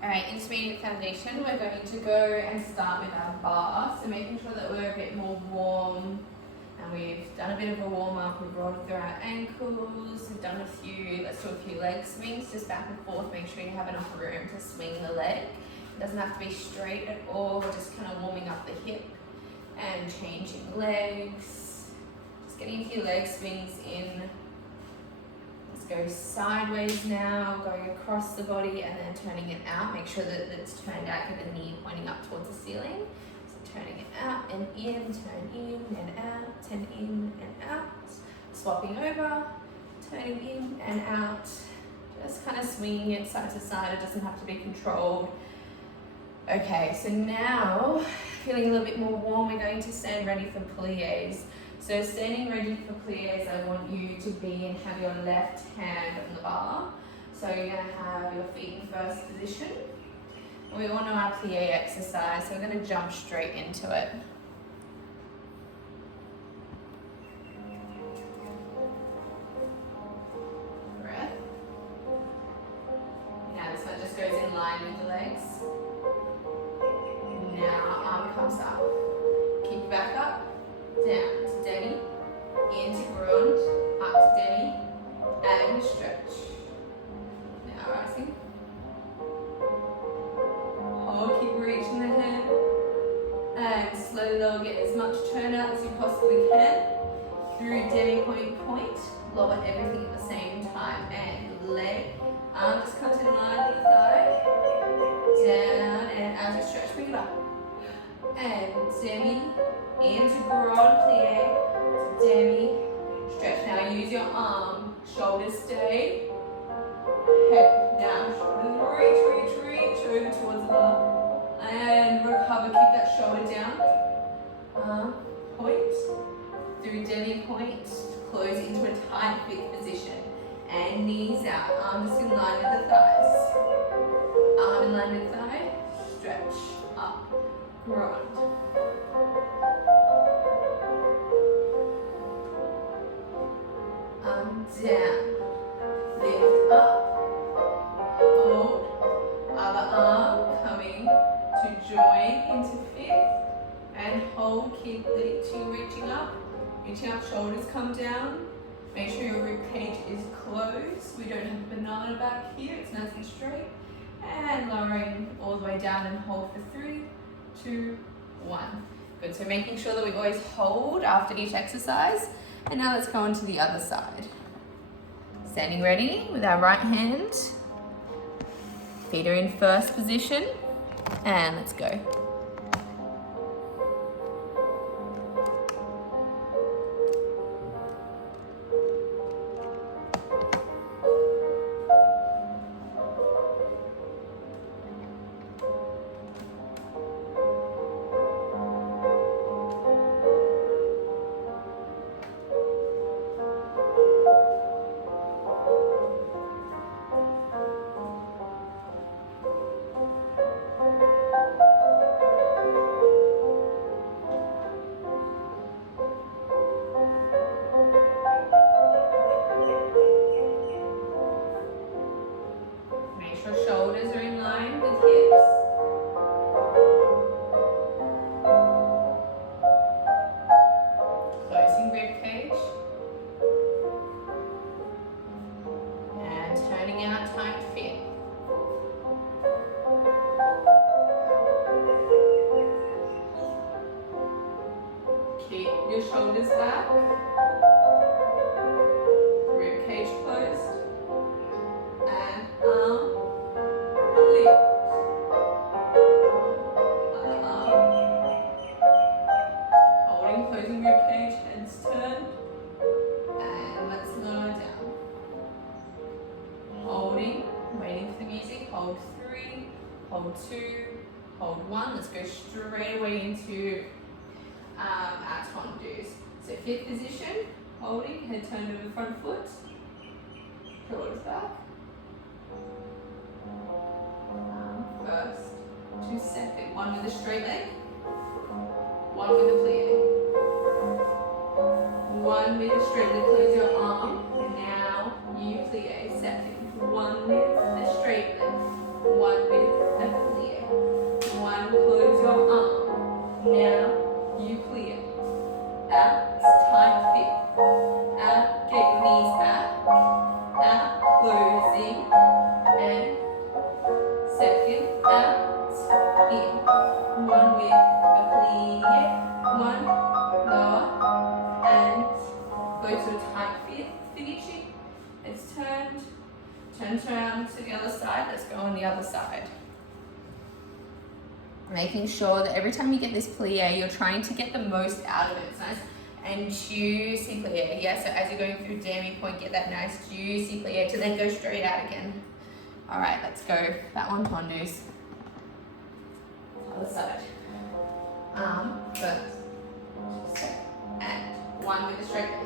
Alright, intermediate foundation, we're going to go and start with our bar. So making sure that we're a bit more warm, and we've done a bit of a warm up, we've rolled through our ankles, we've done let's do a few leg swings, just back and forth. Make sure you have enough room to swing the leg. It doesn't have to be straight at all, we're just kind of warming up the hip and changing legs. Just getting a few leg swings in. Go sideways now, going across the body and then turning it out. Make sure that it's turned out, get the knee pointing up towards the ceiling. So turning it out and in, turn in and out, turn in and out. Swapping over, turning in and out. Just kind of swinging it side to side. It doesn't have to be controlled. Okay, so now feeling a little bit more warm, we're going to stand ready for plies. So standing ready for plies, I want you to be and have your left hand on the bar. So you're going to have your feet in first position. And we all know our plie exercise, so we're going to jump straight into it. Breath. Now this one just goes in line with the legs. Now arm comes up. Keep your back up. Down to demi, into ground, up to demi, and stretch. Now rising. Hold, keep reaching the hand. And slowly lower, get as much turnout as you possibly can. Through demi point, lower everything at the same time. And leg, arm just comes in line with the thigh. Down, and as you stretch, bring it up. And demi, into grand plie, to demi, stretch. Now use your arm, shoulders stay, head down, shoulders reach over towards the bar, and recover, keep that shoulder down, arm, point, through demi point, close into a tight fifth position, and knees out, arm just in line with the thighs, arm in line with thigh, stretch, up, grand. Down, lift up, hold, other arm coming to join into fifth, and hold, keep reaching up, shoulders come down, make sure your rib cage is closed, we don't have a banana back here, it's nice and straight, and lowering all the way down and hold for 3, 2, 1. Good, so making sure that we always hold after each exercise. And now let's go on to the other side. Standing ready with our right hand. Feet are in first position. And let's go. Shoulders are in line with hips. Closing rib cage. And turning out tight fit. Keep your shoulders back. Rib cage closed. And arm. Lift. Other arm. Holding, closing rib cage, heads turned. And let's lower down. Holding, waiting for the music. Hold 3, hold 2, hold 1. Let's go straight away into our tendus. So fifth position, holding, head turned over the front foot. Shoulders back. First to second. One with a straight leg, one with a plie. One with a straight leg, close your arm. Now you plie. Second. One with the straight leg, one with the other side. Making sure that every time you get this plie, you're trying to get the most out of it. It's nice and juicy plie. Yeah, so as you're going through demi-pointe, get that nice juicy plie to then go straight out again. All right, let's go. That one tendus. Other side. First, and one with a straight belly.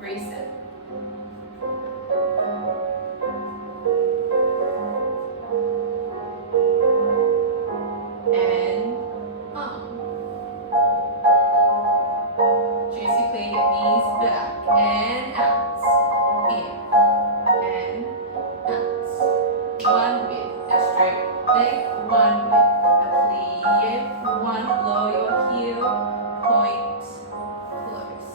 Reset. And juicy plie, get knees back and out. In and out. One with a straight leg, one with a plie, one lower your heel, point, close.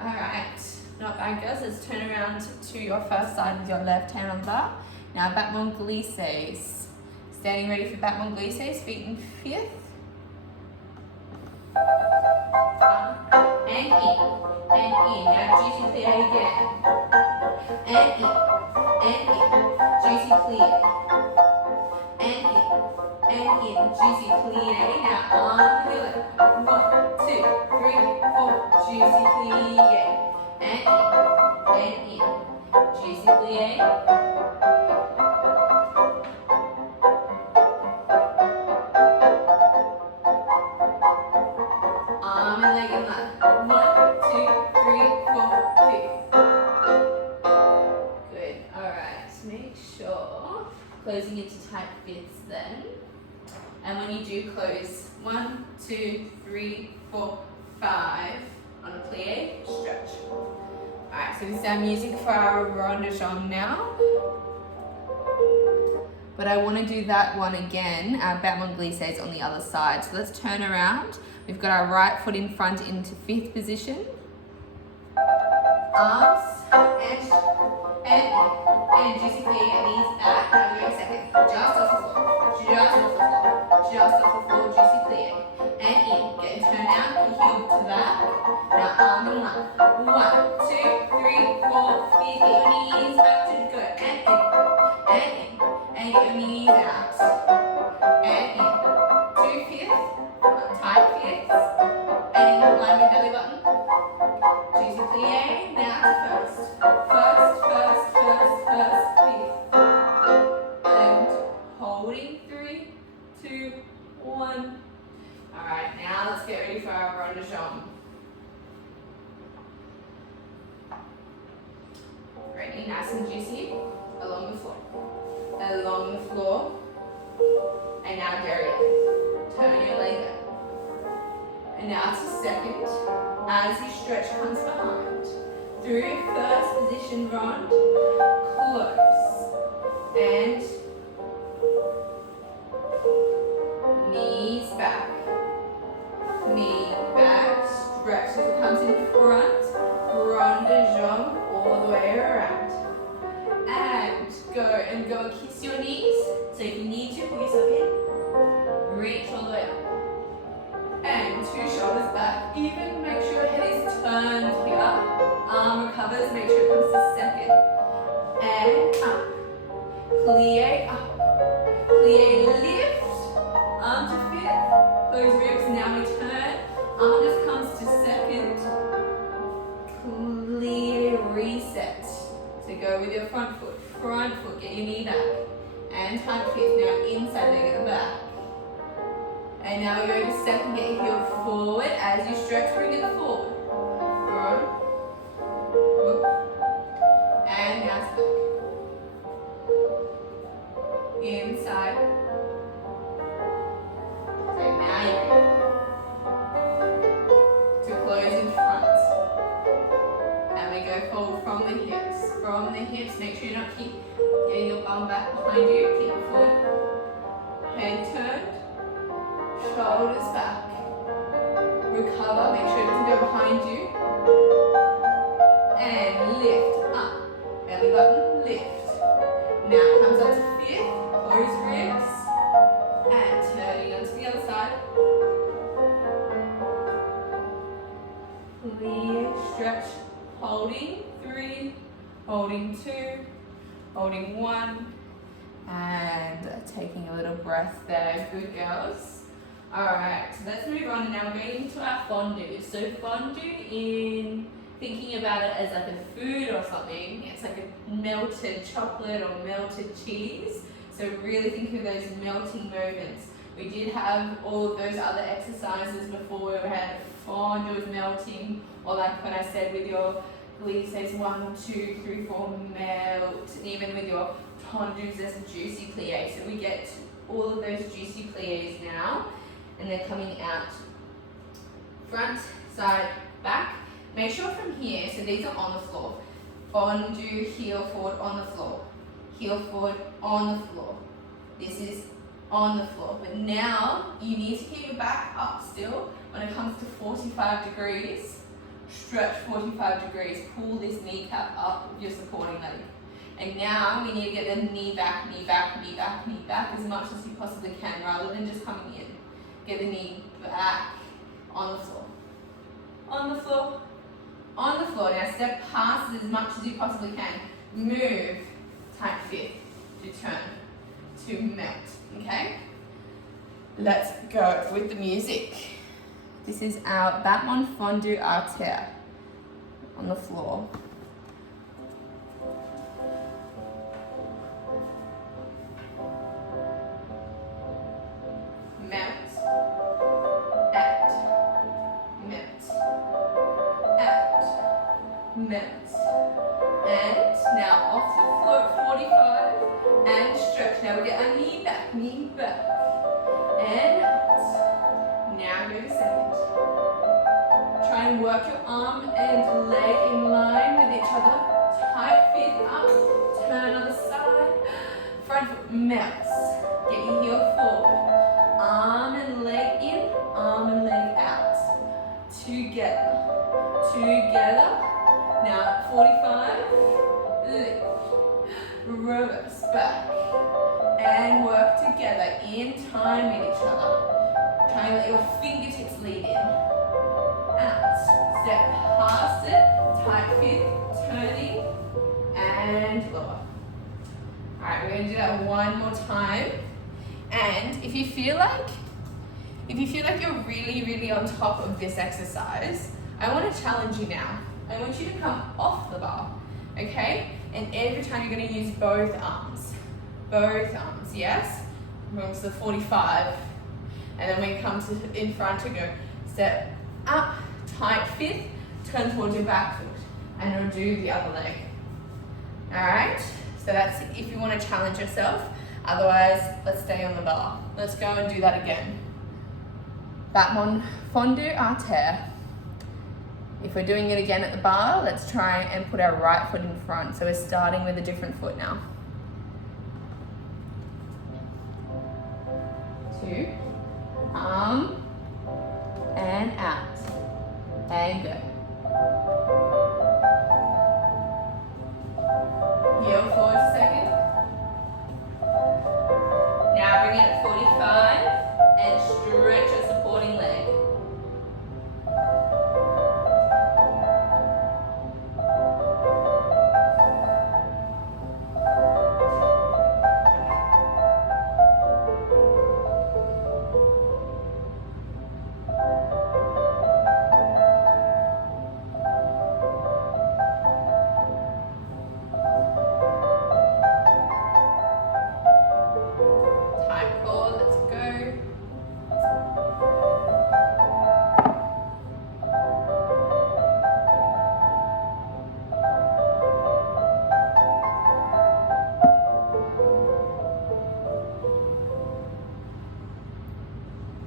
Alright, not bad girls, let's turn around to your first side with your left hand on the bar. Now battement glisses. Standing ready for battement glisses, feet in fifth. And in. Now juicy plie again. And in. Juicy plie. And in. Juicy plie. Now on the left. 1, 2, 3, 4. Juicy plie. And in. Juicy plie. Arm and leg and left. 1, 2, 3, 4, 5. Good. Alright. Make sure closing into tight fits then. And when you do close, 1, 2, 3, 4, 5 on a plie, stretch. Alright, so this is our music for our rond de jambe now. But I want to do that one again, our battement glisses on the other side. So let's turn around. We've got our right foot in front into fifth position. Arms and juicy plie, knees back. Now we go second. Just off the floor. Just off the floor, juicy plie. And in. Get turned out, heel to back. Now arm and left. 1, 2, 3, 4, 5. Get your knees back to go. And in. And get your knees out. And in. 2 fifths. Tight fifths. And in line with belly button. Juicy plie. Now to first. First, fifth. And holding 3, 2, 1. Alright, now let's get ready for our rond de jambe. Ready, nice and juicy. Along the floor. And now derriere. Turn your leg up. And now to second. As you stretch, comes behind. Through first position rond. Close. And knees back. Knee back. Stretch as it comes in front. Rond de jambe all the way around. And go kiss your knees. So if you need to, pull yourself in. Reach all the way up. And 2 shoulders back. Even make sure your head is turned here. Arm recovers, make sure it comes to second. And up. Plie up. Plie lift. Arm to fifth. Close ribs. Now we turn. Arm just comes to second. Plie reset. So go with your front foot. Get your knee back. And tight fifth. Now inside leg at the back. And now we go to second, get your heel forward. As you stretch, bring it forward. Throw. Whoop. And now it's back. Inside. So now you're ready to close in front. And we go forward from the hips. From the hips, make sure you're not keep getting your bum back behind you. Keep it forward. Head turned. Shoulders back. Recover, make sure it doesn't go behind you. And lift up. Belly button, lift. Now it comes up to fifth. Close ribs. And turning onto the other side. Plie, stretch, holding 3, holding 2, holding 1, and taking a little breath there. Good girls. Alright, so let's move on. Now we're going into our fondue. So fondue, in thinking about it as like a food or something, it's like a melted chocolate or melted cheese. So really thinking of those melting moments. We did have all of those other exercises before where we had fondue was melting, or like when I said with your glisses 1, 2, 3, 4 melt, and even with your tendus there's juicy pliés. So we get all of those juicy pliés now, and they're coming out front, side, back. Make sure from here, so these are on the floor. Fondue, heel forward on the floor. Heel forward on the floor. This is on the floor. But now you need to keep your back up still. When it comes to 45 degrees, stretch 45 degrees. Pull this kneecap up with your supporting leg. And now we need to get the knee back, knee back, knee back, knee back as much as you possibly can, rather than just coming in. Get the knee back on the floor. On the floor. On the floor. Now step past as much as you possibly can. Move. Tight fifth. To turn. To melt. Okay? Let's go with the music. This is our Battement Fondue à terre. On the floor. Minutes. And now off the floor at 45 and stretch. Now we get our knee back, and out. Now go to second. Try and work your arm and leg in line with each other. Tight fifth up, turn on the side. Front foot melts. Get your heel forward. Arm and leg in, arm and leg out. Together. Together. Now 45, lift, reverse back, and work together in time with each other. Try and let your fingertips lead in. Out, step past it, tight fifth, turning, and lower. Alright, we're going to do that one more time. And if you feel like you're really on top of this exercise, I want to challenge you now. I want you to come off the bar, okay? And every time you're going to use both arms. Both arms, yes? Remember, the 45. And then when you come to in front, you go step up, tight fifth, turn towards your back foot, and you'll do the other leg. Alright? So that's if you want to challenge yourself. Otherwise, let's stay on the bar. Let's go and do that again. Battement Fondue à terre. If we're doing it again at the bar, let's try and put our right foot in front. So we're starting with a different foot now. 2, arm, and out, and go. Heel forward second. Now bring it at 45 and stretch your supporting leg.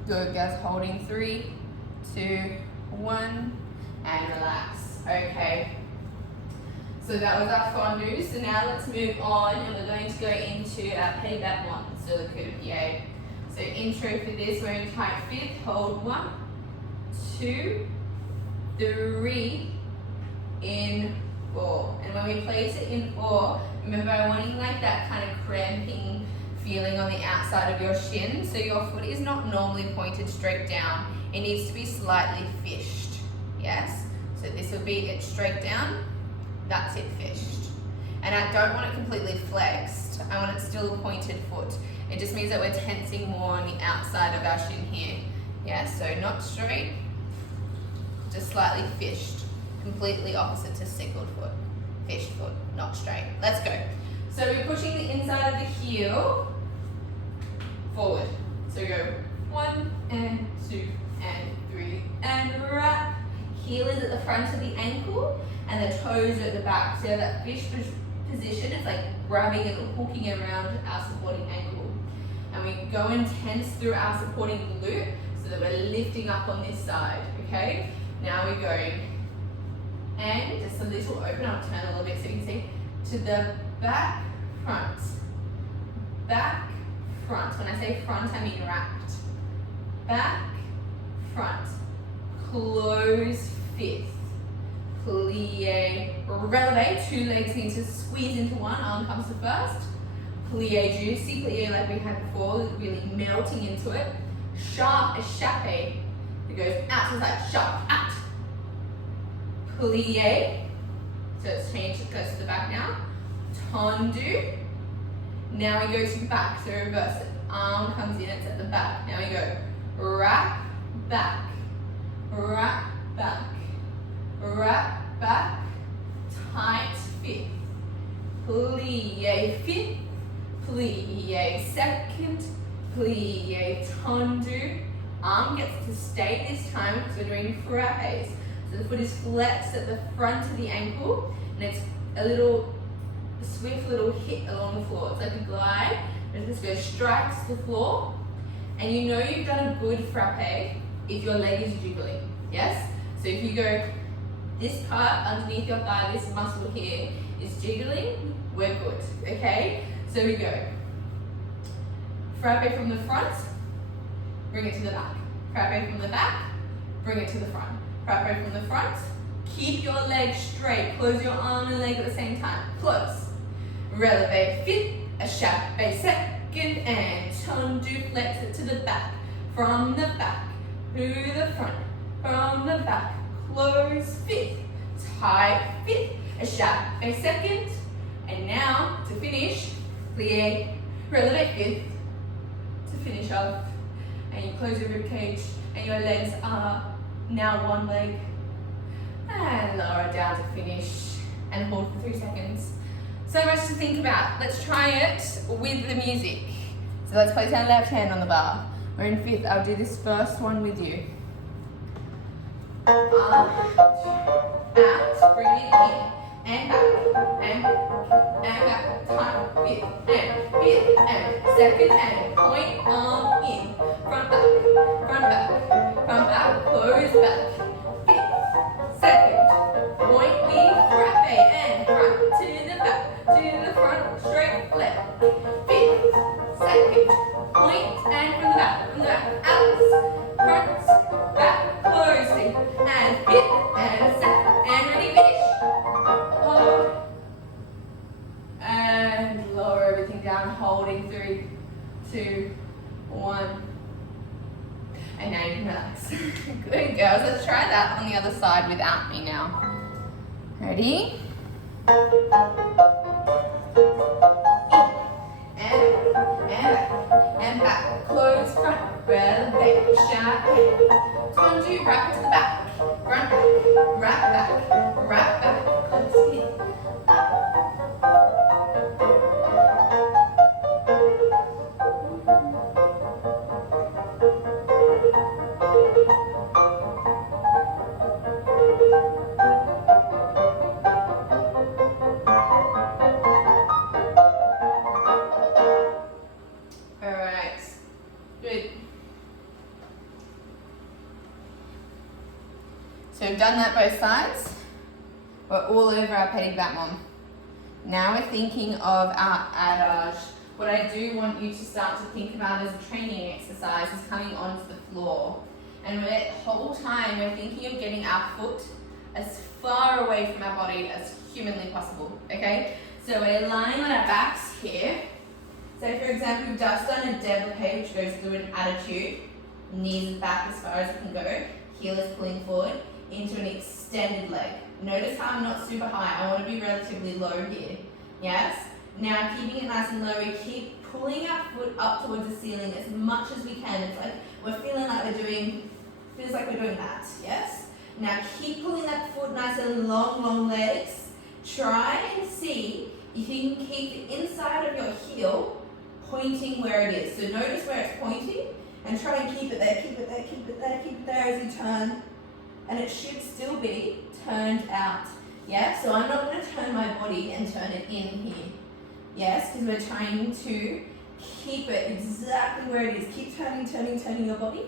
Good, guys, holding 3, 2, 1, and relax. Okay, so that was our fondue. So now let's move on, and we're going to go into our pied battement, so the coup de pied. So intro for this, we're in tight fifth, hold 1, 2, 3, in 4. And when we place it in 4, remember wanting like that kind of cramping feeling on the outside of your shin, so your foot is not normally pointed straight down. It needs to be slightly fished, yes? So So this will be it straight down. That's it fished. And I don't want it completely flexed. I want it still a pointed foot. It just means that we're tensing more on the outside of our shin here. Yeah, so not straight, just slightly fished. Completely opposite to sickled foot. Fished foot, not straight. Let's go. So we're pushing the inside of the heel forward. So we go 1 and 2 and 3 and wrap. Heel is at the front of the ankle and the toes are at the back. So that fish position is like grabbing and hooking around our supporting ankle. And we go and tense through our supporting glute so that we're lifting up on this side, okay? Now we go and just a little open, I'll turn a little bit so you can see, to the back, front, back, front. When I say front, I mean wrapped. Back, front, close fifth, plie, releve, 2 legs need to squeeze into one, arm comes to first, plie juicy, plie like we had before, really melting into it, sharp échappé, it goes out to the side, sharp, out, plie, so it's changed, it goes to the back now, tendu, now we go to the back, so reverse it, arm comes in, it's at the back, now we go, wrap, back, wrap, back, wrap, back, tight fifth, plie fifth, plie second, plie tendu, arm gets to stay this time because we're doing frappes. So the foot is flexed at the front of the ankle and it's a little swift little hit along the floor. It's like a glide, it just goes strikes the floor. And you know you've done a good frappe if your leg is jiggling, yes? So if you go, this part underneath your thigh, this muscle here is jiggling, we're good, okay? So we go, frappe from the front, bring it to the back. Frappe from the back, bring it to the front. Frappe from the front, keep your leg straight, close your arm and leg at the same time, close. Releve fifth, échappé second, and tendu, flex it to the back. From the back, to the front, from the back, close fifth, tight fifth, échappé second, and now to finish, plie, releve fifth, to finish off, and you close your rib cage, and your legs are now one leg, and lower down to finish, and hold for 3 seconds. So much to think about. Let's try it with the music. So let's place our left hand on the bar. We're in fifth. I'll do this first one with you. Out, bring it in, and back, time, fifth, and second, and point arm in, front, back, close back, fifth, second, point, we frappe, and front, to the back, to the front, straight, left, fifth, second, point, and from the back, out, front, back, closing, and fifth, and second, and ready, finish, hold, and lower everything down, holding 3, 2, 1, and now you can relax. Good girls, let's try that on the other side without me now. Ready? And back, close front, releve, chappé, tendu, wrap it to the back, front back, wrap back, close feet, So we've done that both sides. We're all over our petit battement. Now we're thinking of our adage. What I do want you to start to think about as a training exercise is coming onto the floor. And the whole time we're thinking of getting our foot as far away from our body as humanly possible, okay? So we're lying on our backs here. So for example, we've just done a développé, which goes through an attitude. Knees back as far as it can go. Heel is pulling forward. into an extended leg. Notice how I'm not super high. I want to be relatively low here. Yes? Now keeping it nice and low, we keep pulling our foot up towards the ceiling as much as we can. It's like we're feeling like we're doing, feels like we're doing that. Yes? Now keep pulling that foot nice and long, long legs. Try and see if you can keep the inside of your heel pointing where it is. So notice where it's pointing and try and keep it there, keep it there, keep it there, keep it there as you turn. And it should still be turned out. Yeah, so I'm not going to turn my body and turn it in here. Yes, because we're trying to keep it exactly where it is. Keep turning, turning, turning your body.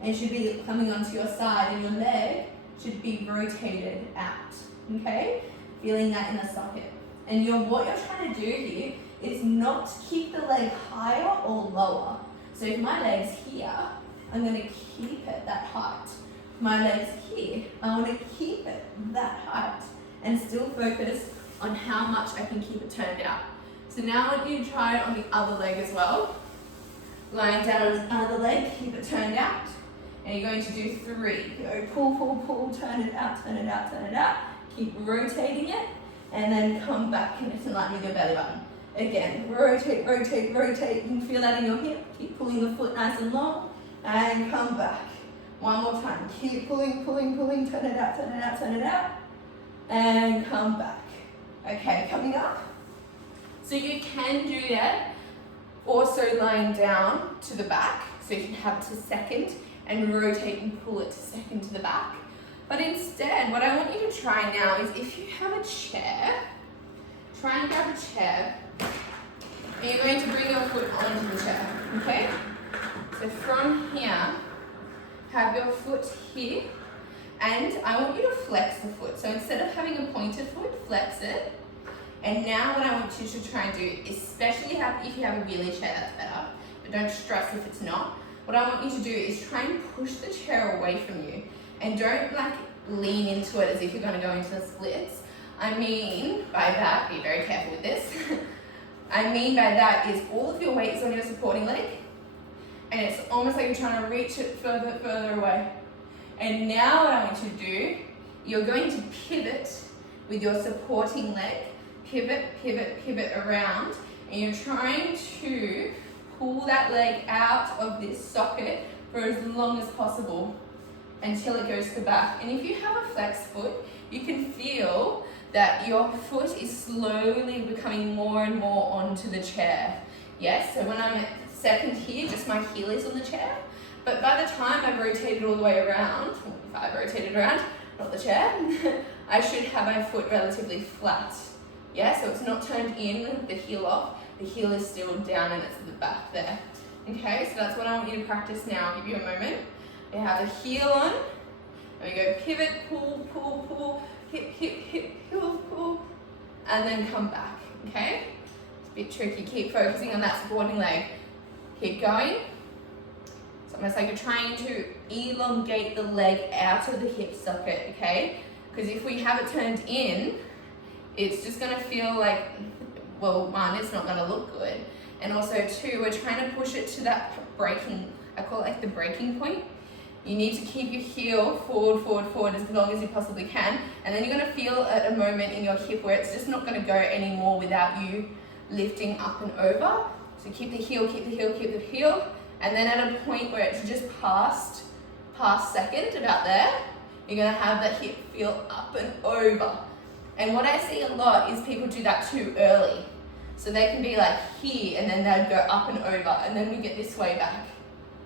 And it should be coming onto your side, and your leg should be rotated out. Okay? Feeling that in the socket. And what you're trying to do here is not keep the leg higher or lower. So if my leg's here, I'm going to keep it that height. My leg's here, I want to keep it that height and still focus on how much I can keep it turned out. So now I want you to try it on the other leg as well. Lying down on the other leg, keep it turned out. And you're going to do 3. Go pull, pull, pull, turn it out, turn it out, turn it out. Keep rotating it, and then come back and it's in line with your belly button. Again, rotate, rotate, rotate. You can feel that in your hip. Keep pulling the foot nice and long, and come back. One more time. Keep pulling, pulling, pulling. Turn it out, turn it out, turn it out. And come back. Okay, coming up. So you can do that also lying down to the back. So you can have it to second and rotate and pull it to second to the back. But instead, what I want you to try now is if you have a chair, try and grab a chair. And you're going to bring your foot onto the chair. Okay? So from here, have your foot here, and I want you to flex the foot. So instead of having a pointed foot, flex it. And now what I want you to try and do, especially if you have a wheelie chair, that's better, but don't stress if it's not. What I want you to do is try and push the chair away from you. And don't like lean into it as if you're going to go into the splits. I mean by that, be very careful with this. I mean by that is all of your weight is on your supporting leg. And it's almost like you're trying to reach it further away. And now what I want you to do, you're going to pivot with your supporting leg. Pivot, pivot, pivot around. And you're trying to pull that leg out of this socket for as long as possible until it goes to the back. And if you have a flex foot, you can feel that your foot is slowly becoming more and more onto the chair. Yes, so when I'm at second here, just my heel is on the chair. But by the time I've rotated all the way around, if I've rotated around, not the chair, I should have my foot relatively flat. Yeah, so it's not turned in with the heel off. The heel is still down and it's at the back there. Okay, so that's what I want you to practice now. I'll give you a moment. We have the heel on, and we go pivot, pull, pull, pull, hip, hip, hip, pull, pull, and then come back, okay? It's a bit tricky. Keep focusing on that supporting leg. Keep going. It's almost like you're trying to elongate the leg out of the hip socket, okay? Because if we have it turned in, it's just going to feel like, well, one, it's not going to look good. And also, two, we're trying to push it to that breaking, I call it like the breaking point. You need to keep your heel forward, forward, forward as long as you possibly can. And then you're going to feel at a moment in your hip where it's just not going to go anymore without you lifting up and over. So keep the heel, keep the heel, keep the heel. And then at a point where it's just past second, about there, you're going to have that hip feel up and over. And what I see a lot is people do that too early. So they can be like here and then they'll go up and over and then we get this way back.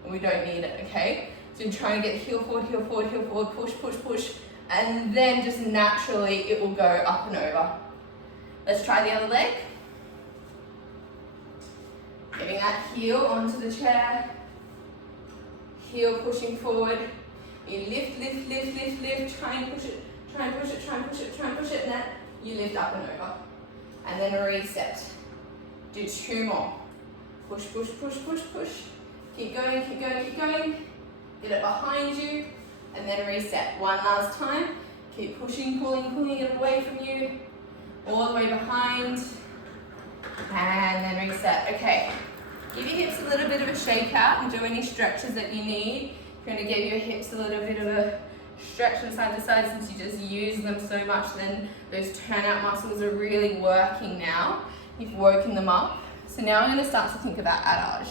And we don't need it, okay? So try and get heel forward, heel forward, heel forward, push, push, push. And then just naturally it will go up and over. Let's try the other leg. Getting that heel onto the chair. Heel pushing forward. You lift, lift, lift, lift, lift. Try and push it, try and push it, try and push it, try and push it. And then you lift up and over. And then reset. Do 2 more. Push, push, push, push, push. Keep going, keep going, keep going. Get it behind you. And then reset. One last time. Keep pushing, pulling, pulling it away from you. All the way behind. And then reset. Okay. Give your hips a little bit of a shake out and do any stretches that you need. You're going to give your hips a little bit of a stretch them side to side. Since you just use them so much, then those turnout muscles are really working now. You've woken them up. So now I'm going to start to think about adage.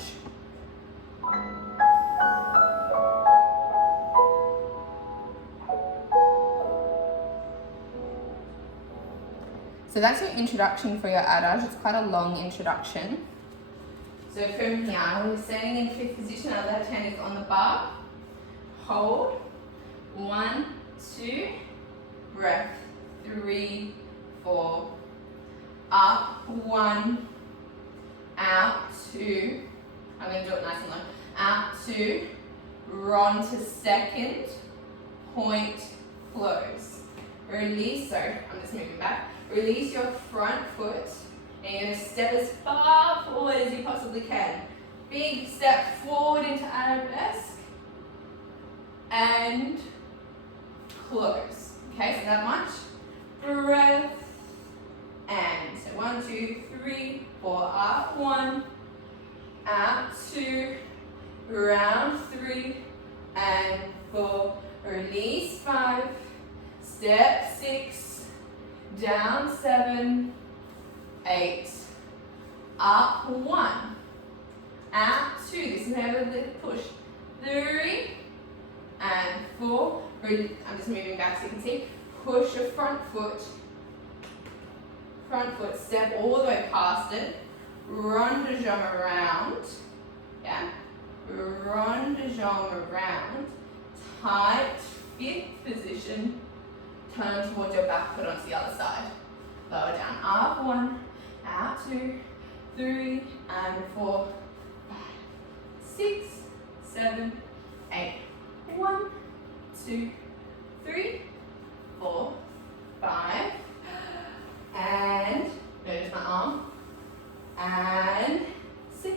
So that's your introduction for your adage. It's quite a long introduction. So from here, we're standing in fifth position. Our left hand is on the bar. Hold. 1, 2. Breath. 3, 4. Up. 1. Out. 2. I'm going to do it nice and low. Out. 2. Run to second. Point. Close. Release. So I'm just moving back. Release your front foot. And you're going to step as far forward as you possibly can. Big step forward into arabesque. And close. Okay, so that much. Breath. And so 1, 2, 3, 4. Up 1. Out 2. Round 3. And 4. Release 5. Step 6. Down 7. 8. Up 1. Out 2. This is how the push. 3 and 4. I'm just moving back so you can see. Push your front foot. Front foot. Step all the way past it. Rond de jambe around. Yeah. Rond de jambe around. Tight 5th position. Turn towards your back foot onto the other side. Lower down. Up 1. Out 2, 3, and 4, 5, 6, 7, 8. 1, 2, 3, 4, 5, and there's my arm, and 6,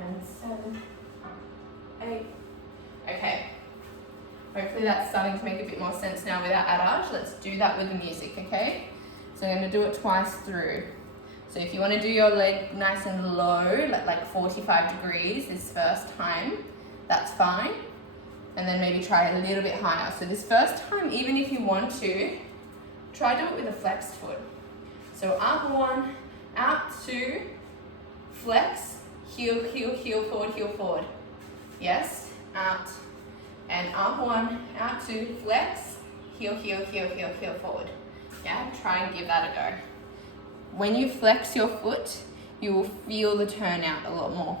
and 7, 8. Okay. Hopefully that's starting to make a bit more sense now with our adage. Let's do that with the music, okay? So I'm going to do it twice through. So if you want to do your leg nice and low, like 45 degrees this first time, that's fine. And then maybe try a little bit higher. So this first time, even if you want to, try do it with a flexed foot. So up 1, out 2, flex, heel, heel, heel forward. Yes, out. And up 1, out 2, flex, heel, heel, heel, heel, heel forward. Yeah, try and give that a go. When you flex your foot, you will feel the turnout a lot more.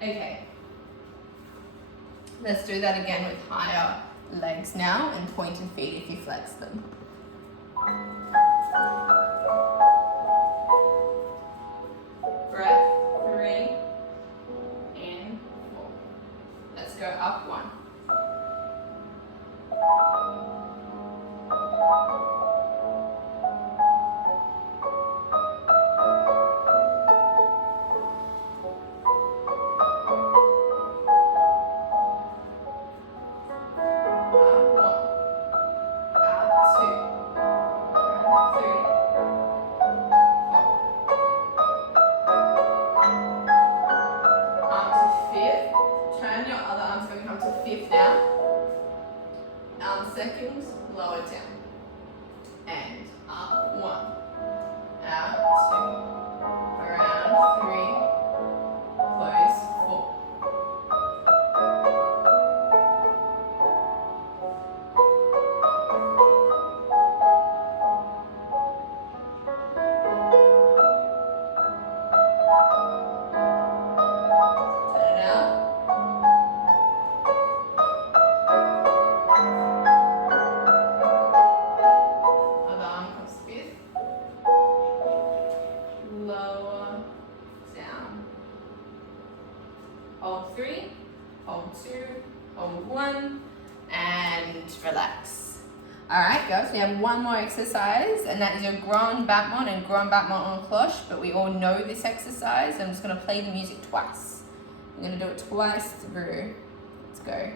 Okay. Let's do that again with higher legs now and pointed feet if you flex them. Breath, 3 and 4. Let's go up 1. Out 2. seconds, lower down. And up, 1. Out, 2. Around, 3. Close, 4. Hold 3, hold 2, hold 1, and relax. Alright girls, we have one more exercise, and that is your grand battement and grand battement en cloche, but we all know this exercise. I'm just going to play the music twice. We're going to do it twice through. Let's go.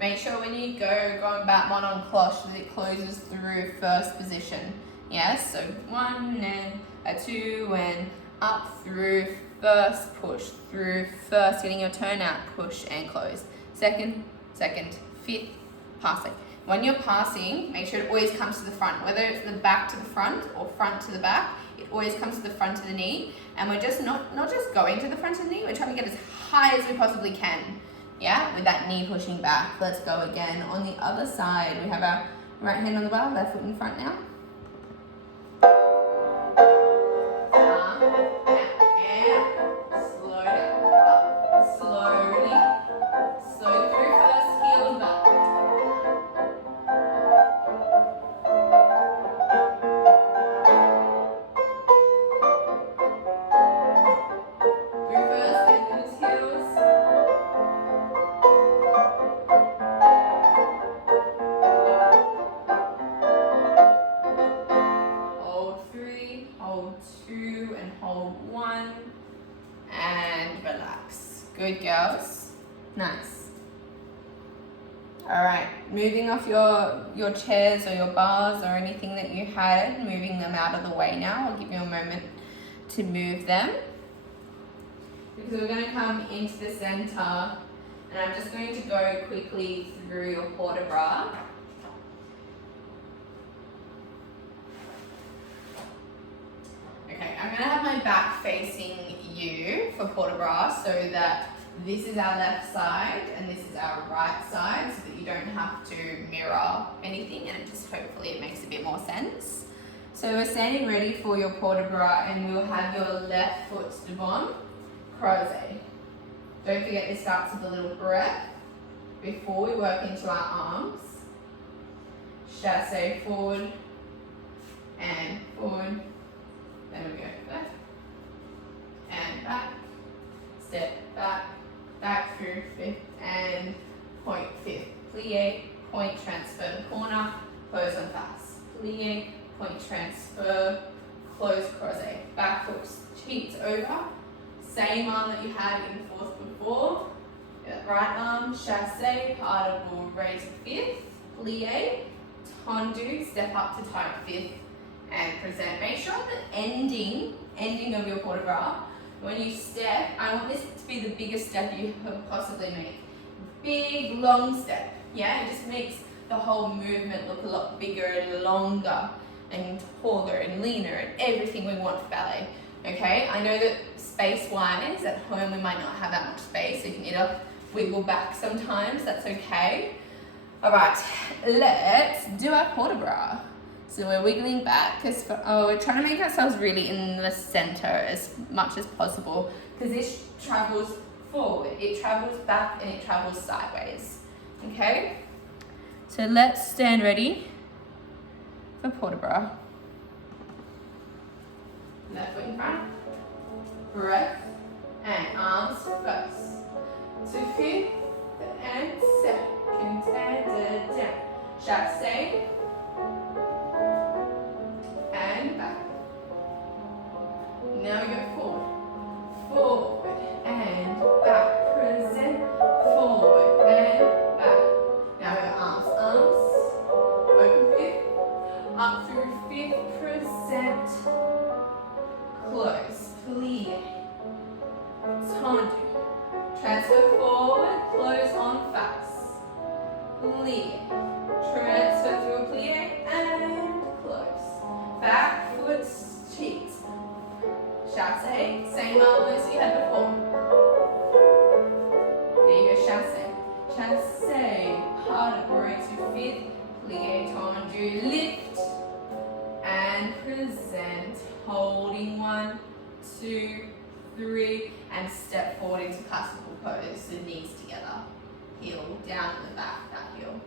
Make sure when you going battement en cloche that it closes through first position. Yes, so 1 and a 2 and up through first, push through first, getting your turn out, push and close. Second, fifth, passing. When you're passing, make sure it always comes to the front, whether it's the back to the front or front to the back, it always comes to the front of the knee. And we're just not just going to the front of the knee, we're trying to get as high as we possibly can. Yeah, with that knee pushing back. Let's go again. On the other side, we have our right hand on the bar, left foot in front now. Hold 1 and relax. Good girls. Nice. Alright, moving off your chairs or your bars or anything that you had, moving them out of the way now. I'll give you a moment to move them. Because we're going to come into the center, and I'm just going to go quickly through your port de bras. Okay, I'm going to have my back facing you for port de bras so that this is our left side and this is our right side, so that you don't have to mirror anything, and it just hopefully it makes a bit more sense. So we're standing ready for your port de bras, and we'll have your left foot devant, crozet. Don't forget this starts with a little breath before we work into our arms. Chassé forward and forward. Then we go left and back, step back, back through fifth and point fifth. Plie, point transfer corner, close on pass. Plie, point transfer, close crozet. Back foot cheeks over. Same arm that you had in fourth before. Right arm, chassé, pas de boule, raise fifth. Plie, tendu, step up to tight fifth. And present. Make sure the ending of your port de bras, when you step, I want this to be the biggest step you could possibly make. Big, long step. Yeah, it just makes the whole movement look a lot bigger and longer and taller and leaner and everything we want for ballet. Okay, I know that space-wise, at home we might not have that much space, so you can either wiggle back sometimes, that's okay. Alright, let's do our port de bras. So we're wiggling back because we're trying to make ourselves really in the center as much as possible, because this travels forward, it travels back, and it travels sideways. Okay? So let's stand ready for port de bras. Left foot in front, breath, and arms first. To fifth and second, and down. Chasse and back. Now we go forward, forward and back. Present, forward and back. Now we go arms, open fifth, up through fifth, present, close, plie, tendu. Transfer forward, close on face, plie. Transfer through a plie and close. Back foot cheeks. Chasse, same movements you had before. There you go, chasse. Chasse, part to fifth, plie, tendu, lift, and present. Holding 1, 2, 3, and step forward into classical pose. So knees together, heel down in the back, that heel.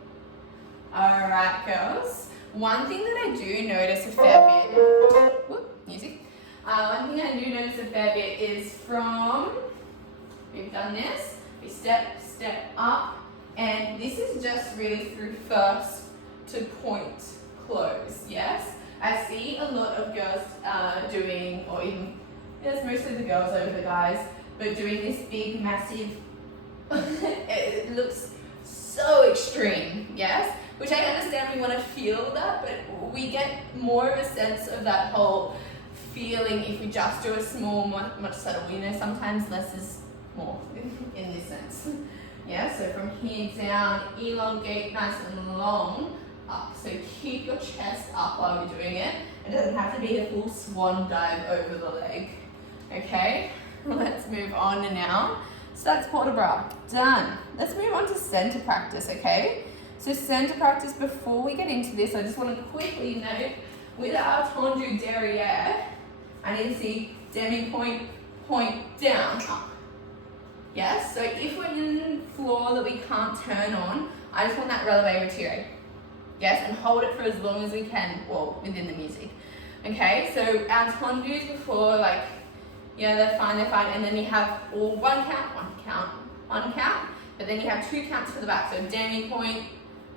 Alright girls, one thing that I do notice a fair bit, whoop, music. One thing I do notice a fair bit is from, we've done this, we step up, and this is just really through first to point close, yes? I see a lot of girls doing, or even, yes, mostly the girls over the guys, but doing this big, massive, it looks so extreme, yes? Which I understand we want to feel that, but we get more of a sense of that whole feeling if we just do a small, much subtle. You know, sometimes less is more in this sense. Yeah, so from here down, elongate nice and long up. So keep your chest up while you're doing it. It doesn't have to be a full swan dive over the leg. Okay, let's move on now. So that's port de bras, done. Let's move on to center practice, okay? So center practice, before we get into this, I just want to quickly note, with our tendu derriere, I need to see demi-point, point, down, up. Yes, so if we're in floor that we can't turn on, I just want that relevé retiré. Yes, and hold it for as long as we can, well, within the music. Okay, so our tendus before, like, yeah, they're fine, and then you have all one count, but then you have 2 counts for the back, so demi-point,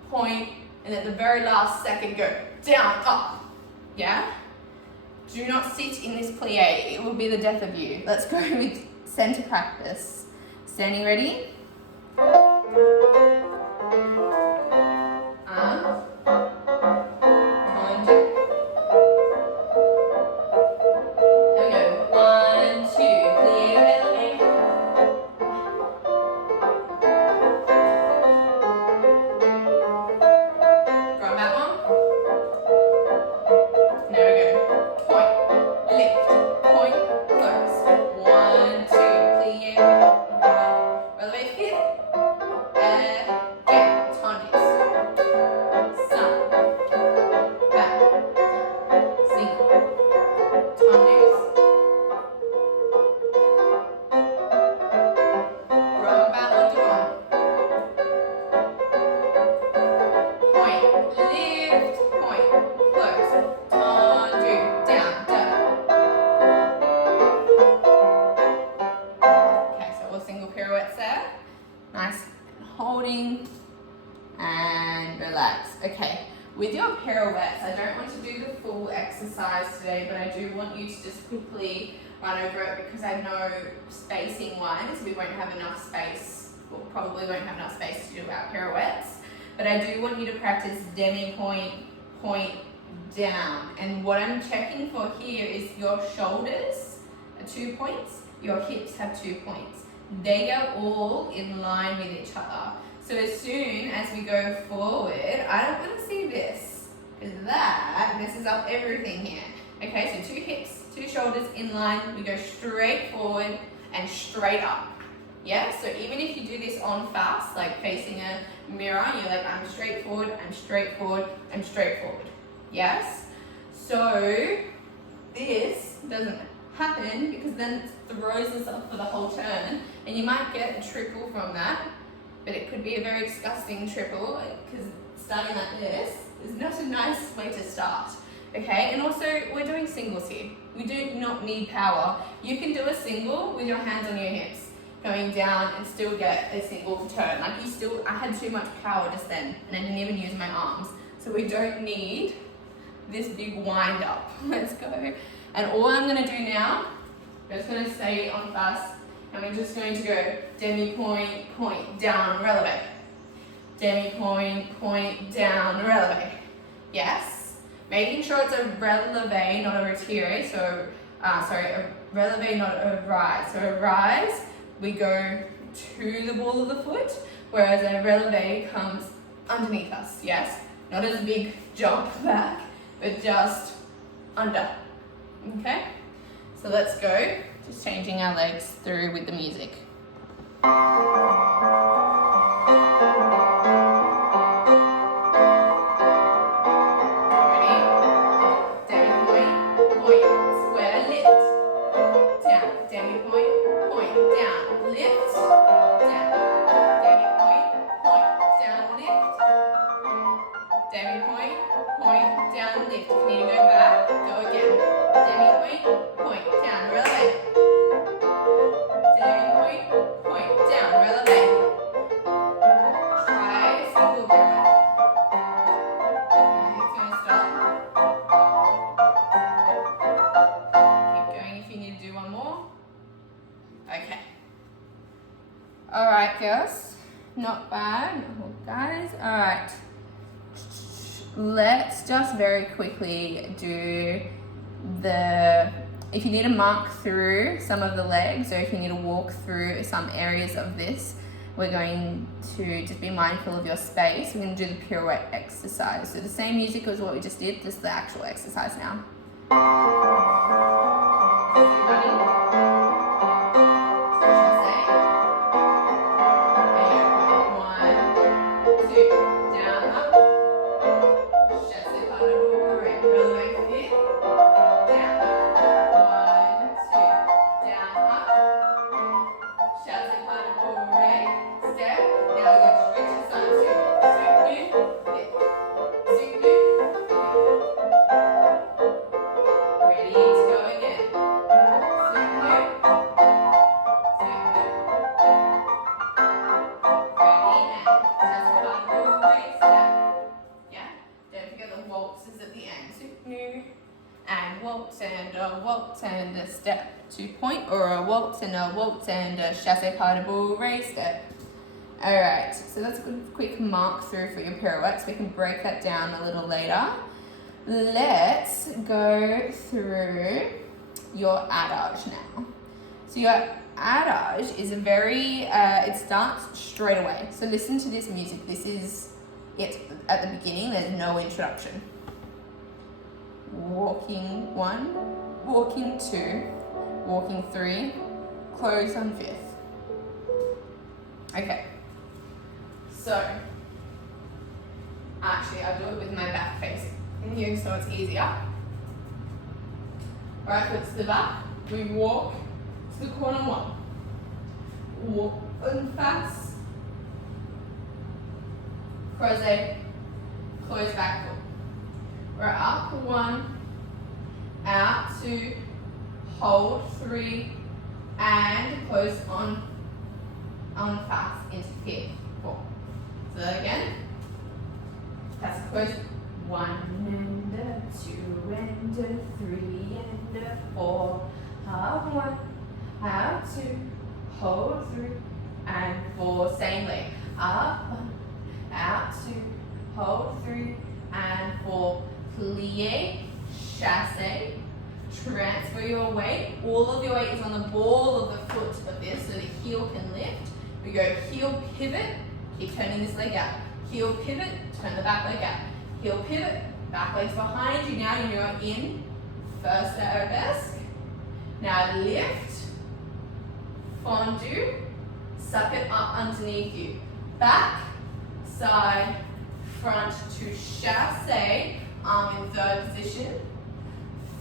point, and at the very last second go down, up, yeah? Do not sit in this plie, it will be the death of you. Let's go with center practice. Standing ready? Okay, with your pirouettes, I don't want to do the full exercise today, but I do want you to just quickly run over it because I know spacing wise, we won't have enough space, well, probably won't have enough space to do our pirouettes, but I do want you to practice demi-point, point, down. And what I'm checking for here is your shoulders are 2 points, your hips have 2 points. They are all in line with each other. So as soon as we go forward, I don't want to see this, because that messes up everything here. Okay, so 2 hips, 2 shoulders in line, we go straight forward and straight up. Yeah, so even if you do this on fast, like facing a mirror, you're like, I'm straight forward, I'm straight forward, I'm straight forward. Yes? So this doesn't happen because then it throws us up for the whole turn, and you might get a triple from that. But it could be a very disgusting triple because starting like this is not a nice way to start. Okay, and also we're doing singles here. We do not need power. You can do a single with your hands on your hips. going down and still get a single turn. Like I had too much power just then and I didn't even use my arms. So we don't need this big wind up. Let's go. And all I'm gonna do now, I'm just gonna say it on fast, and we're just going to go demi-point, point, down, releve. Demi-point, point, down, releve. Yes. Making sure it's a releve, not a retire. So, a releve, not a rise. So a rise, we go to the ball of the foot, whereas a releve comes underneath us. Yes. Not as a big jump back, but just under. Okay? So let's go. Just changing our legs through with the music. Alright girls, not bad, guys. Alright, let's just very quickly do if you need to mark through some of the legs, or if you need to walk through some areas of this, we're going to just be mindful of your space. We're going to do the pirouette exercise. So the same music as what we just did, just the actual exercise now. And a step to point, or a waltz and a chassé pas de bourrée step. Alright, so that's a good quick mark through for your pirouettes. We can break that down a little later. Let's go through your adage now. So your adage is a very, it starts straight away. So listen to this music. This is it at the beginning. There's no introduction. Walking 1, walking 2, walking 3, close on 5th. Okay, so actually I'll do it with my back facing in here so it's easier. Right foot to the back, we walk to the corner 1, walk and fast, crochet, close back foot. We're up 1, out 2, hold 3, and close on fast into 5th, 4. So that again. That's close. 1 and a 2 and a 3 and a 4. Up 1, out 2, hold 3, and 4. Same leg. Up 1, out 2, hold 3, and 4. Plie, chassé, transfer your weight. All of your weight is on the ball of the foot of this, so the heel can lift. We go heel pivot, keep turning this leg out. Heel pivot, turn the back leg out. Heel pivot, back leg's behind you. Now you're in first arabesque. Now lift, fondue, suck it up underneath you. Back, side, front to chassé. Arm in 3rd position.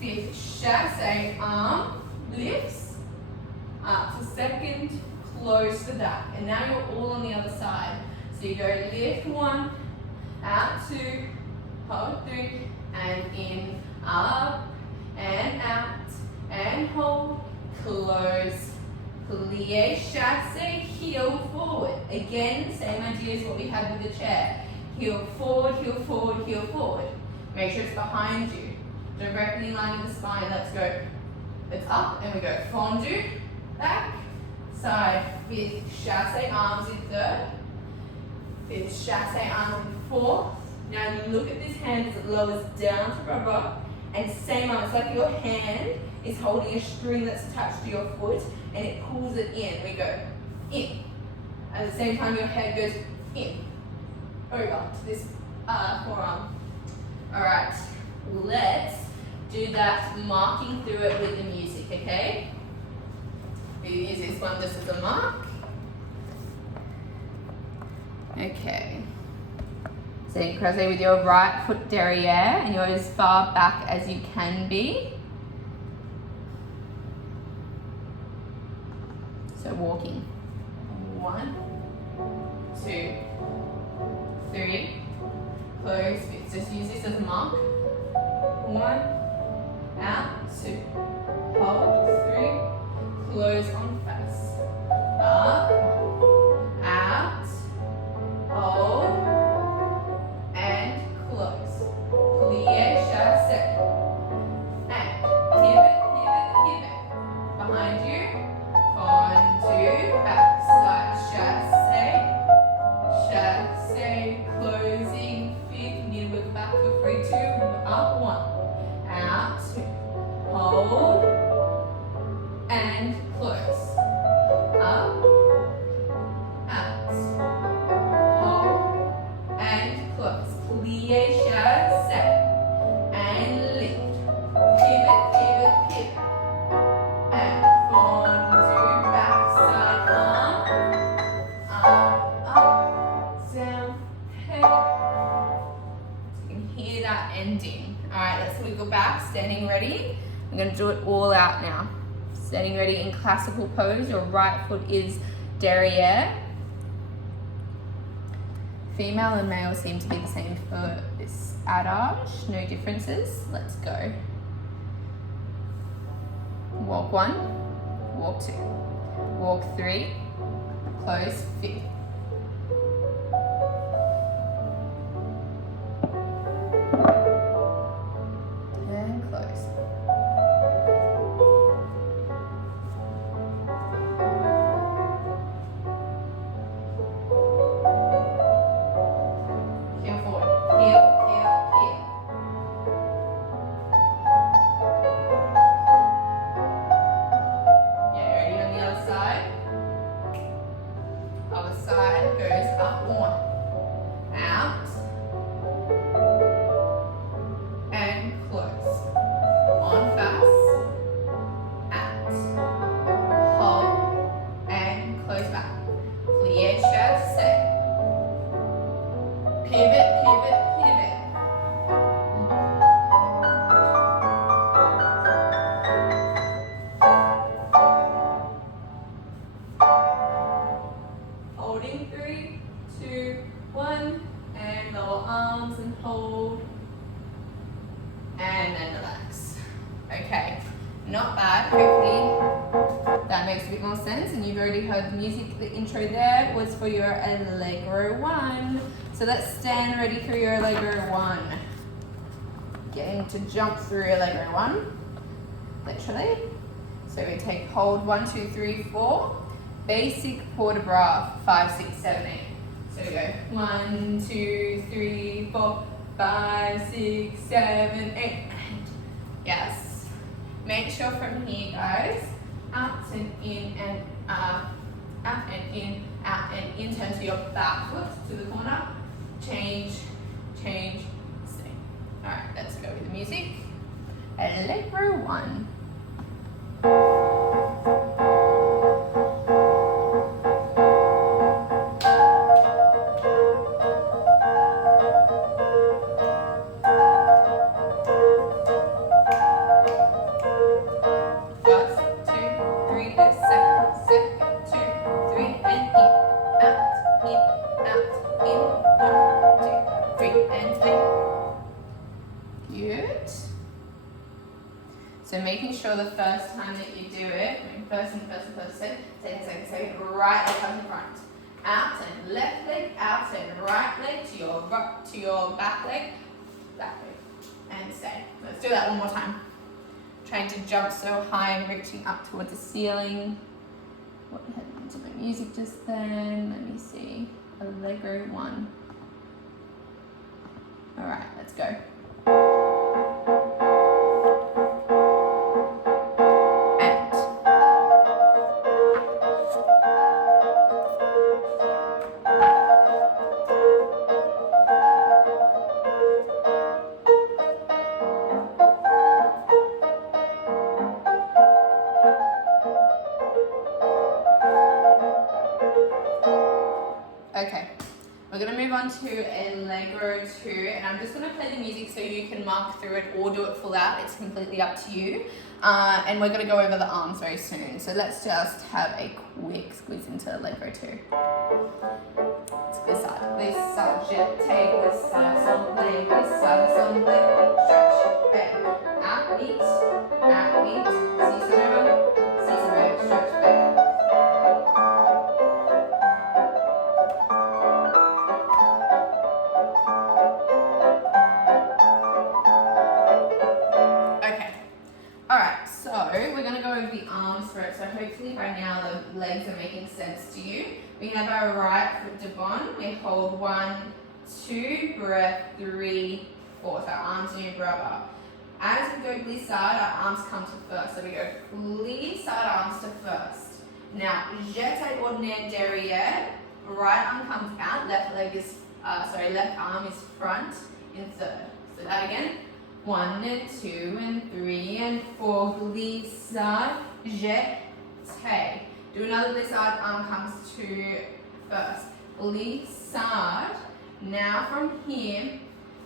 5th chassé, arm lifts up to 2nd, close to that. And now you're all on the other side. So you go lift 1, out 2, hold 3, and in, up, and out, and hold, close, plie, chasse, heel forward. Again, same idea as what we had with the chair. Heel forward, heel forward, heel forward. Make sure it's behind you. Directly in line with the spine. Let's go. It's up and we go fondu, back, side, fifth, chasse, arms in third. Fifth, chasse, arms in fourth. Now you look at this hand as it lowers down to rubber, and same arm, it's like your hand is holding a string that's attached to your foot and it pulls it in. We go in. At the same time your head goes in, over to this forearm. Alright, let's do that marking through it with the music, okay? We use this one just as a mark. Okay. Sitting crossé with your right foot derriere and you're as far back as you can be. So walking. 1, 2, 3. Close. Just use this as a mark. 1, out, 2. Hold, 3. Close on face. Up, out, hold. Ending. Alright, let's wiggle back, standing ready. I'm going to do it all out now. Standing ready in classical pose, your right foot is derriere. Female and male seem to be the same for this adage, no differences. Let's go. Walk 1, walk 2, walk 3, close 5th. Not bad, hopefully that makes a bit more sense, and you've already heard the music. The intro there was for your Allegro 1. So let's stand ready for your Allegro 1. Getting to jump through Allegro 1, literally. So we take hold 1, 2, 3, 4. Basic port de bras 5, 6, 7, 8. So we go 1, 2, 3, 4, 5, 6, 7, 8. Yes. Make sure from here, guys, out and in and out and in, out and in. Turn to your back foot to the corner. Change, change, stay. All right, let's go with the music. Allegro 1. So making sure the first time that you do it, first, take right leg comes in front. Out and left leg, out and right leg to your back leg, and stay. Let's do that one more time. Trying to jump so high and reaching up towards the ceiling. What happened to my music just then? Let me see. Allegro 1. All right, let's go. Okay, we're going to move on to Allegro 2, and I'm just going to play the music so you can mark through it or do it full out. It's completely up to you. And we're going to go over the arms very soon. So let's just have a quick squeeze into Allegro 2. Glissade, jeté, glissade, assemblé, glissade, assemblé, stretch, bend, out, beat, cease over, stretch, bend. We're going to go over the arms first, so hopefully by now the legs are making sense to you. We have our right foot devant, we hold 1, 2, breath, 3, 4, so our arms are in rubber. As we go glissade, our arms come to first, so we go glissade, arms to first. Now, jeté ordinaire derrière, right arm comes out, left arm is front in third. So that again. 1 and 2 and 3 and 4, glissade, jeté. Do another glissade, arm comes to first. Glissade. Now from here,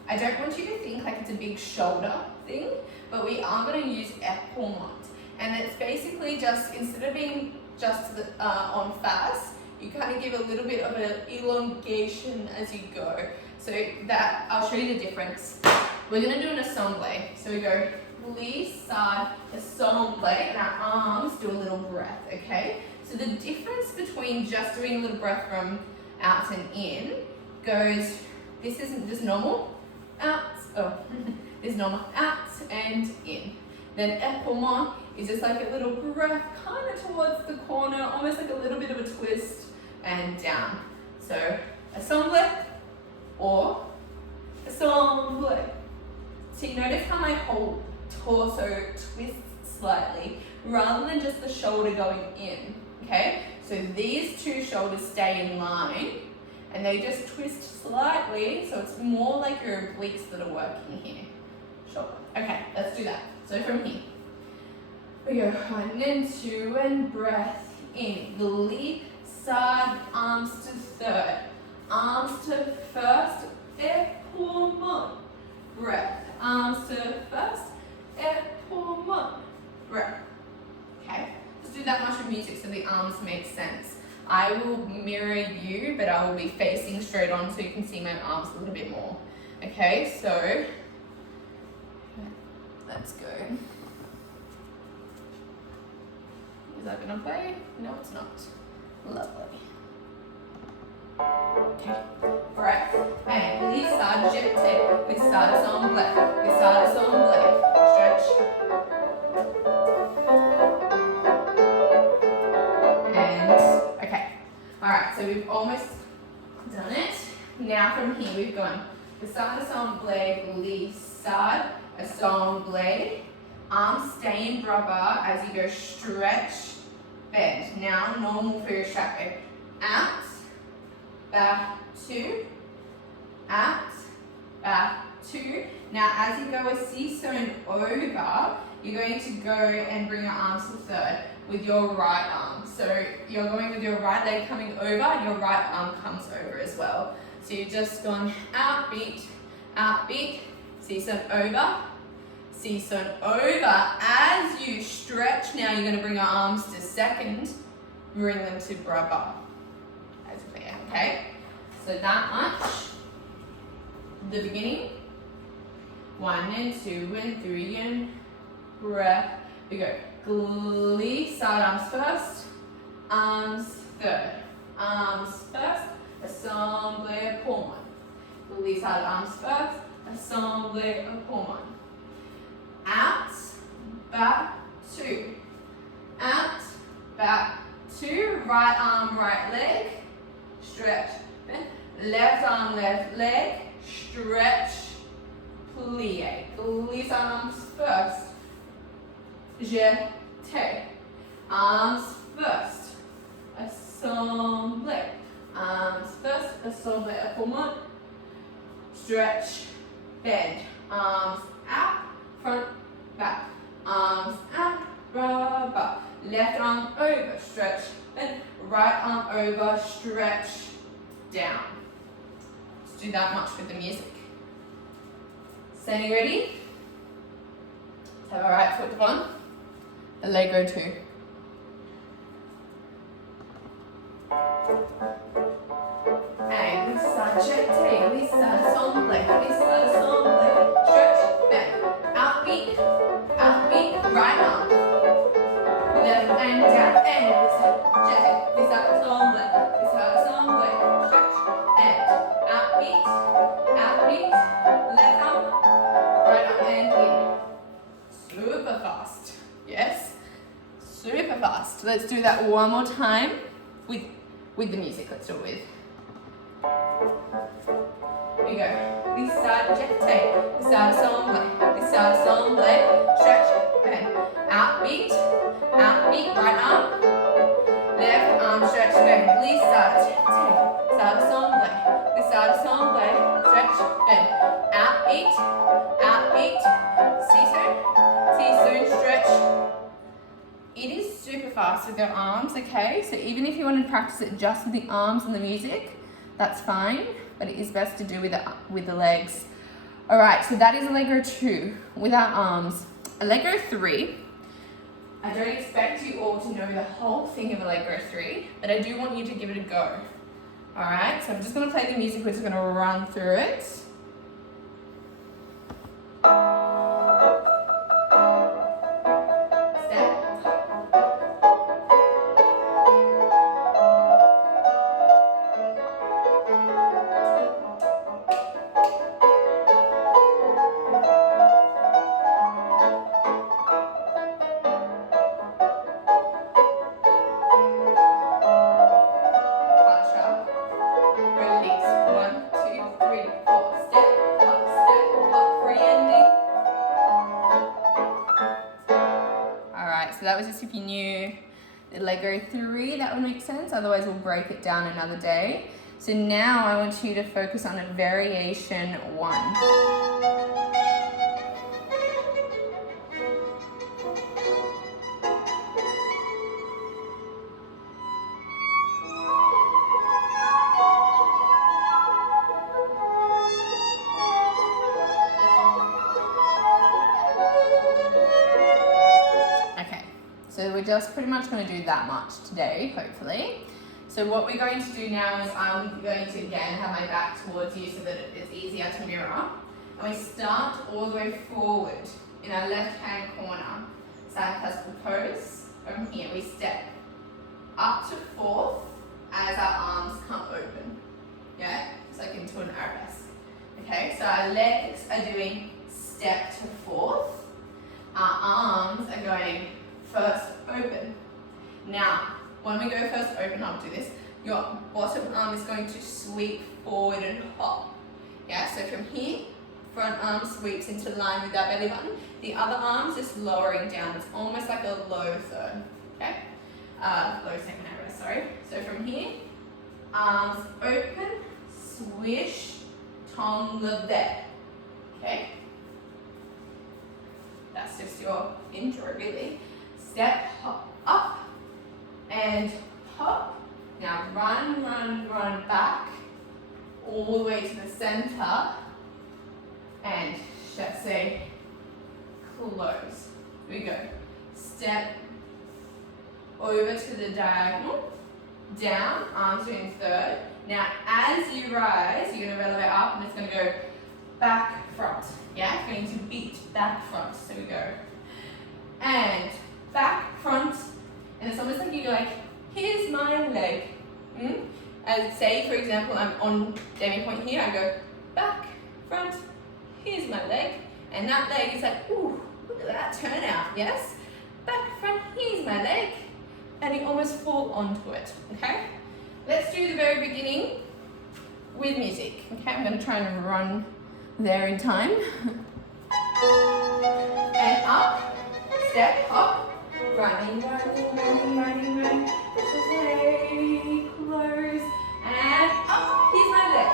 I don't want you to think like it's a big shoulder thing, but we are going to use épaulement. And it's basically just, instead of being just on face, you kind of give a little bit of an elongation as you go. So that, I'll show you the difference. We're going to do an assemblé. So we go glissade, assemblé, and our arms do a little breath, okay? So the difference between just doing a little breath from out and in goes, this isn't just normal, out, this is normal, out and in. Then épaulement is just like a little breath kind of towards the corner, almost like a little bit of a twist and down. So assemblé or assemblé. So you notice how my whole torso twists slightly rather than just the shoulder going in, okay? So these two shoulders stay in line and they just twist slightly, so it's more like your obliques that are working here. Shoulder. Okay, let's do that. So from here, we go 1 and 2 and breath in. Glissade, arms to third. Arms to first, épaulement. Breath. Arms to first, épaulement. Breath. Okay, let's do that much with music so the arms make sense. I will mirror you, but I will be facing straight on so you can see my arms a little bit more. Okay, so let's go. Is that gonna play? No, it's not. Lovely. Okay, breath. And glissade, jeté, glissade, assemblé, glissade, assemblé, stretch. And, okay. Alright, so we've almost done it. Now from here we've gone glissade, assemblé, glissade, assemblé. Arms stay in rubber as you go stretch, bend. Now normal for your strap. Out, back, 2, out, back, 2. Now as you go a seesaw and over, you're going to go and bring your arms to third with your right arm. So you're going with your right leg coming over and your right arm comes over as well. So you've just gone out, beat, seesaw over, seesaw over. As you stretch, now you're going to bring your arms to second, bring them to rubber. As clear, okay? So that much. The beginning. 1 and 2 and 3 and breath. We go glissade, arms first, arms third. Arms first, assemble pour one. Release out arms first, assemble pour one. Out, back, two. Out, back, two. Right arm, right leg, stretch. Left arm, left leg, stretch, plie. Release arms first, jeté. Arms first, assemble. Arms first, assemble pour one. Stretch, bend. Arms out, front, back. Arms out, back. Left arm over, stretch, bend. Right arm over, stretch, down. Let's do that much with the music. Standing ready? Have our right foot on. Allegro 2. And sagete, lisa, assemble, stretch, bend. Outbeat, outbeat, right arm. Left and down, and sagete, lisa, assemble, stretch, bend. Outbeat, outbeat, left arm, right arm, and in. Super fast, yes? Super fast. Let's do that one more time with the music. Let's do it with. Here we go. Lisa, jeté, lisa, assemble, stretch, bend. Outbeat, outbeat, right arm, left arm, stretch, bend. Lisa, jeté, lisa, assemble, stretch, bend. Outbeat, outbeat, see-soon, stretch. It is super fast with your arms, okay? So even if you want to practice it just with the arms and the music, that's fine, but it is best to do with the legs. All right, so that is Allegro 2 with our arms. Allegro 3, I don't expect you all to know the whole thing of Allegro 3, but I do want you to give it a go. All right, so I'm just going to play the music, we're just going to run through it. So that was just if you knew the Allegro 3, that would make sense. Otherwise, we'll break it down another day. So now I want you to focus on a variation 1. So we're just pretty much going to do that much today, hopefully. So what we're going to do now is I'm going to again have my back towards you so that it's easier to mirror. And we start all the way forward in our left hand corner. Sandcastle pose. From here we step up to fourth as our arms come open. Yeah, it's like into an arabesque. Okay, so our legs are doing step to fourth. Our arms are going first open. Now, when we go first open, I'll do this. Your bottom arm is going to sweep forward and hop. Yeah, so from here, front arm sweeps into line with our belly button. The other arm's just lowering down. It's almost like a low third. Okay? Low second arabesque, sorry. So from here, arms open, swish, tombe levée. Okay? That's just your intro, really. Step, hop, up, and hop. Now run, run, run back, all the way to the center, and chassé, close. Here we go. Step over to the diagonal, down, arms doing third. Now as you rise, you're going to elevate up, and it's going to go back, front. Yeah, it's going to beat back, front. So we go. And back, front, and it's almost like you go like, here's my leg, as say for example, I'm on demi point here, I go back, front, here's my leg, and that leg is like, ooh, look at that turnout, yes? Back, front, here's my leg, and you almost fall onto it, okay? Let's do the very beginning with music, okay? I'm gonna try and run there in time. And up, step, hop, running, running, running, running, running, stay close, and up, here's my leg.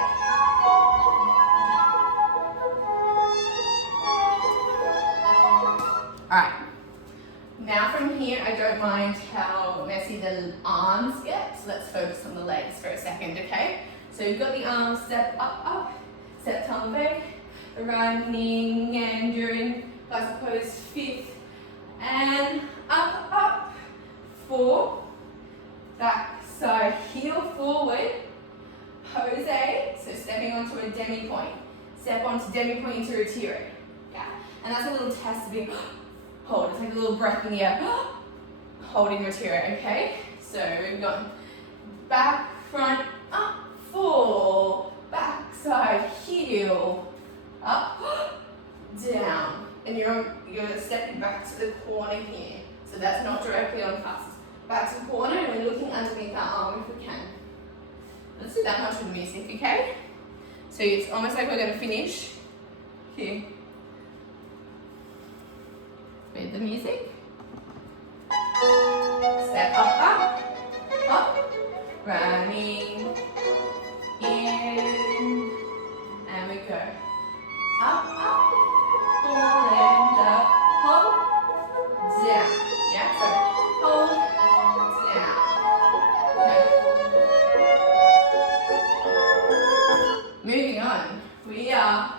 Alright, now from here I don't mind how messy the arms get, so let's focus on the legs for a second, okay? So you've got the arms, step up, up, step tombe, running and doing bicycle pose, fifth, and up, up, 4, back side heel forward, pose A, so stepping onto a demi point, step onto demi point into retiro, yeah, and that's a little test to be, hold, it's like a little breath in the air, holding retiro, okay, so we've got back, front, up, 4, back side heel, up, down, and you're stepping back to the corner here. So that's not directly on cusp. Back to the corner, and we're looking underneath our arm if we can. Let's do that much with music, okay? So it's almost like we're going to finish here with the music. Step up, up, up, running in, and we go. Up, up, pull and up, hold, down. Yeah, so hold, down. Okay. Moving on, we are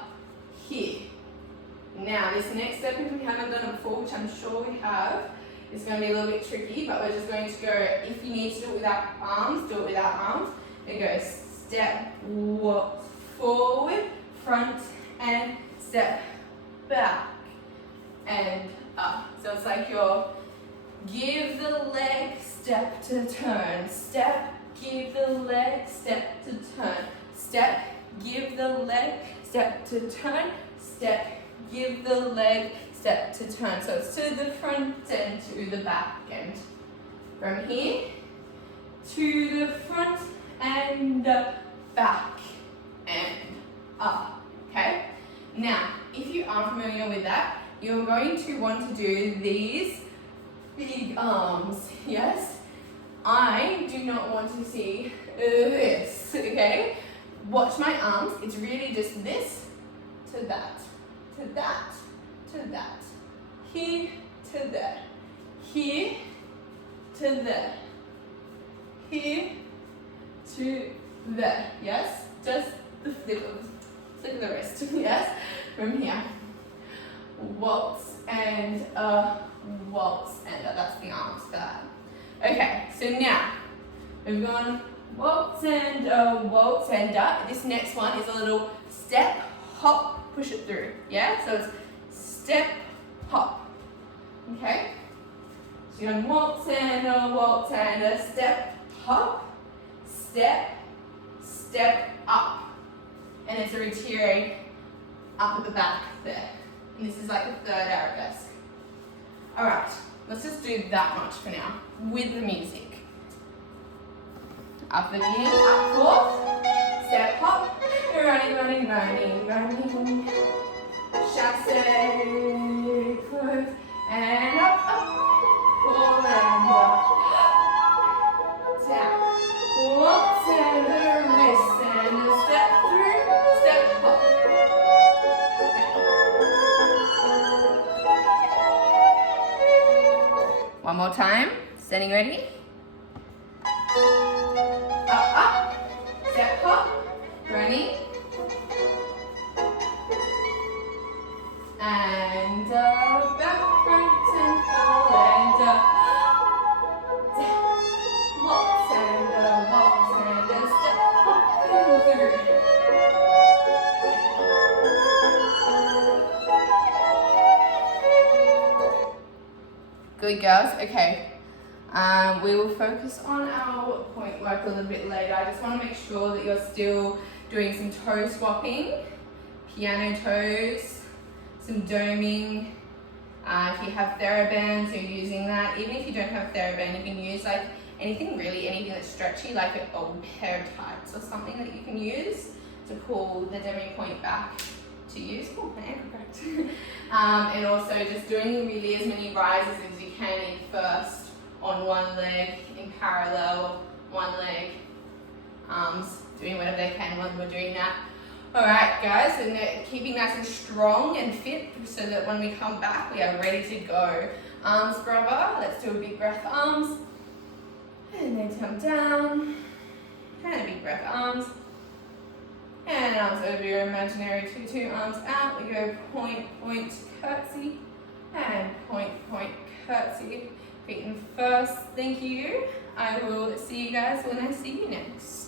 here. Now, this next step, if we haven't done it before, which I'm sure we have, is going to be a little bit tricky, but we're just going to go, if you need to do it without arms, do it without arms. It goes step, walk forward, front, and step back and up. So it's like you're give the leg, step to turn, step, give the leg, step to turn, step, give the leg, step to turn, step, give the leg, step to turn. So it's to the front and to the back end. From here to the front and back and up. Okay? Now, if you are familiar with that, you're going to want to do these big arms, yes? I do not want to see this, okay? Watch my arms. It's really just this to that, to that, to that, here to there, here to there, here to there, yes? Just the flip of the wrist, yes? From here. Waltz and waltz and that's the arms for that. Okay, so now we've gone waltz and this next one is a little step, hop, push it through, yeah? So it's step, hop, okay? So you're going waltz and a step, hop, step, step up. And it's a retire up at the back there. And this is like a third arabesque. Alright, let's just do that much for now with the music. Up the beginning, up, fourth, step, hop, running, running, running, running, chassé, close, and up, pull and up, down, waltz and the wrist, and a step through, step, hop. One more time, standing ready. Up, step, hop, running. And back, front, and forward, down. Waltz and a step, hop, and through. Good girls, okay. We will focus on our point work a little bit later. I just want to make sure that you're still doing some toe swapping, piano toes, some doming. If you have TheraBands, you're using that. Even if you don't have TheraBand, you can use like anything that's stretchy, like an old pair of tights or something that you can use to pull the demi point back to use. Oh, my ankle cracked. And also just doing really as many rises as you can in first on one leg, in parallel, one leg, arms, doing whatever they can when we're doing that. All right, guys, and keeping nice and strong and fit so that when we come back, we are ready to go. Arms grabber, let's do a big breath, arms, and then come down, and a big breath, arms, and arms over your imaginary tutu, arms out, we go point, point, curtsy, and point, point, curtsy, feet in first, thank you. I will see you guys when I see you next.